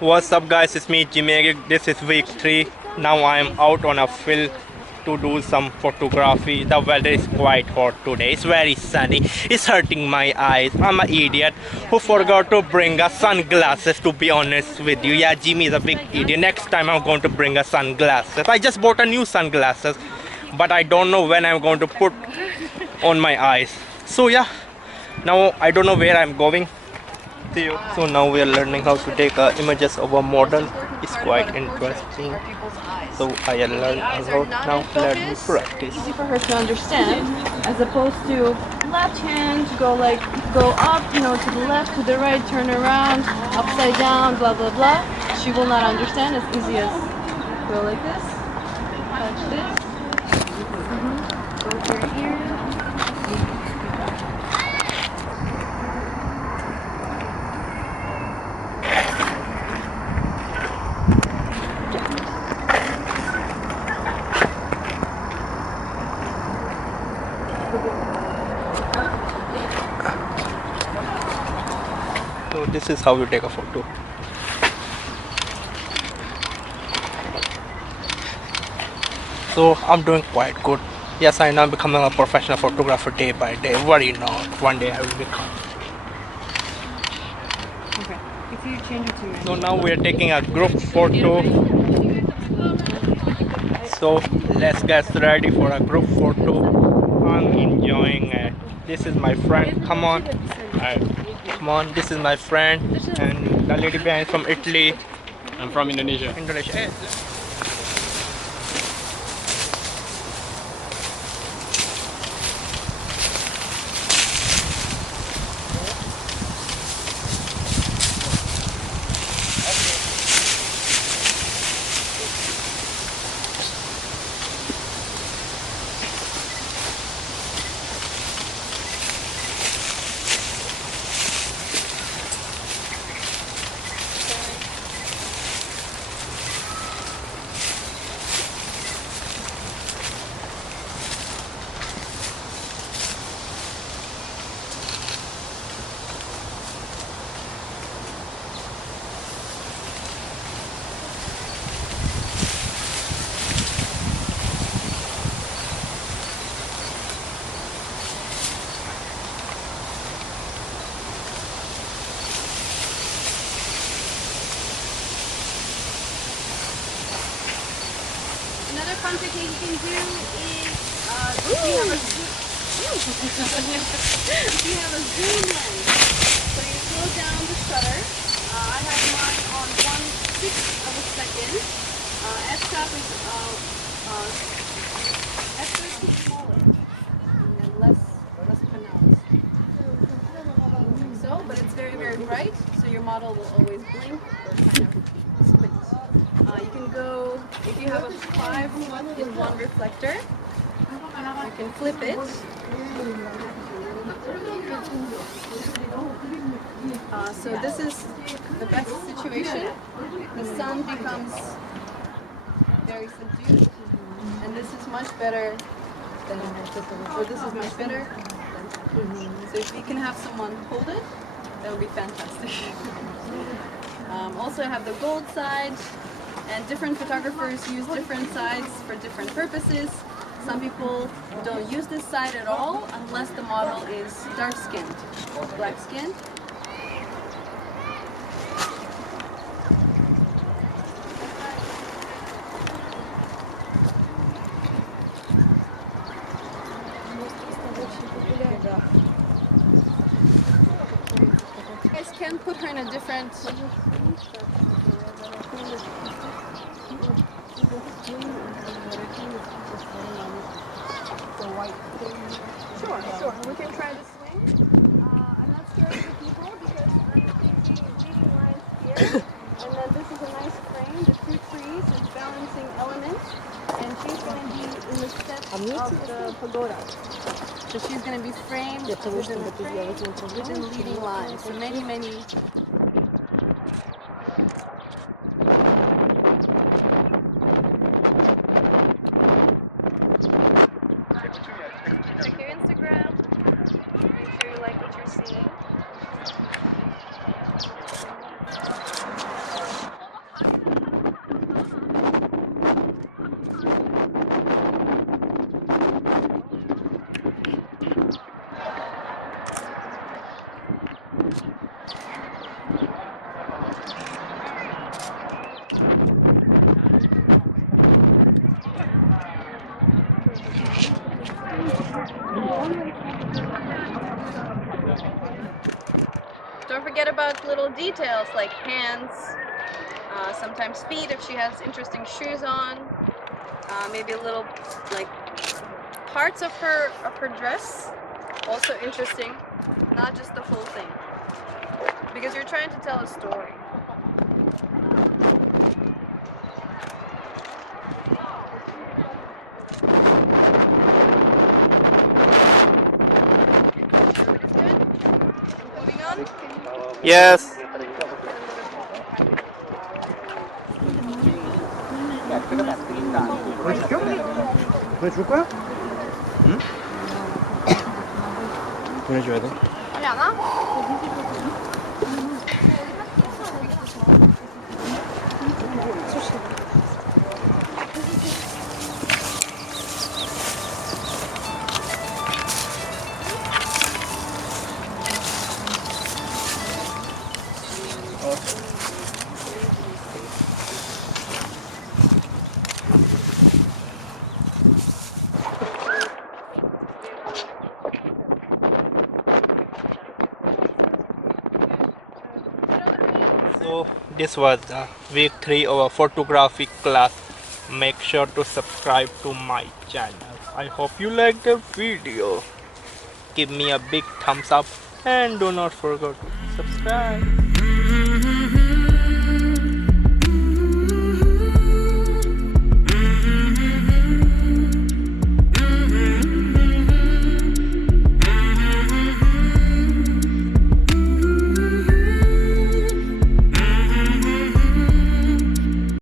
What's up, guys? It's me, Umair. This is week 3. Now I am out on a field to do some photography. The weather is quite hot today. It's very sunny. It's hurting my eyes. I'm an idiot who forgot to bring a sunglasses, to be honest with you. Yeah, Jimmy is a big idiot. Next time I'm going to bring a sunglasses. I just bought a new sunglasses, but I don't know when I'm going to put on my eyes. So yeah, now I don't know where I'm going. So now we are learning how to take images of a model. It's quite interesting. So I learned a lot. Now let me practice. Easy for her to understand, as opposed to left hand go up, to the left, to the right, turn around, upside down, blah blah blah. She will not understand as easy as go like this, touch this, go to your ear. So this is how you take a photo. So I'm doing quite good. Yes, I know I'm becoming a professional photographer day by day. Worry not. One day I will become. Okay. If you change it to me. So now we are taking a group photo. So let's get ready for a group photo. I'm enjoying it. This is my friend. Come on. Come on. This is my friend. And the lady behind is from Italy. I'm from Indonesia. Indonesia. Hey, Another fun technique you can do is if you have a zoom, if you have a zoom lens, so you slow down the shutter. I have mine on 1/6 of a second. F-stop is f-stop is smaller and less pronounced. Like so, but it's very very bright, so your model will always blink or kind of squint. You can go, if you have a 5-in-1 reflector, you can flip it. So this is the best situation. The sun becomes very subdued, and this is much better than, or this is much better. So if you can have someone hold it, that would be fantastic. Also I have the gold side. And different photographers use different sides for different purposes. Some people don't use this side at all unless the model is dark-skinned or black-skinned. You guys can put her in a different... Sure. We can try the swing. I'm not sure of the people because I'm thinking leading lines here. And then this is a nice frame. The two trees is balancing elements. And she's going to be in the steps of the pagoda. So she's going to be framed within leading lines. So many... Check your Instagram. Make sure you like what you're seeing. forget about little details like hands, sometimes feet if she has interesting shoes on, maybe little like parts of her dress, also interesting, not just the full thing, because you're trying to tell a story. Everybody's good? Moving on? Yes. 보내줄 거야? 응? 보내줘야 돼? 빨리 안 와? So this was the week 3 of a photography class. Make sure to subscribe to my channel. I hope you liked the video. Give me a big thumbs up and do not forget to subscribe.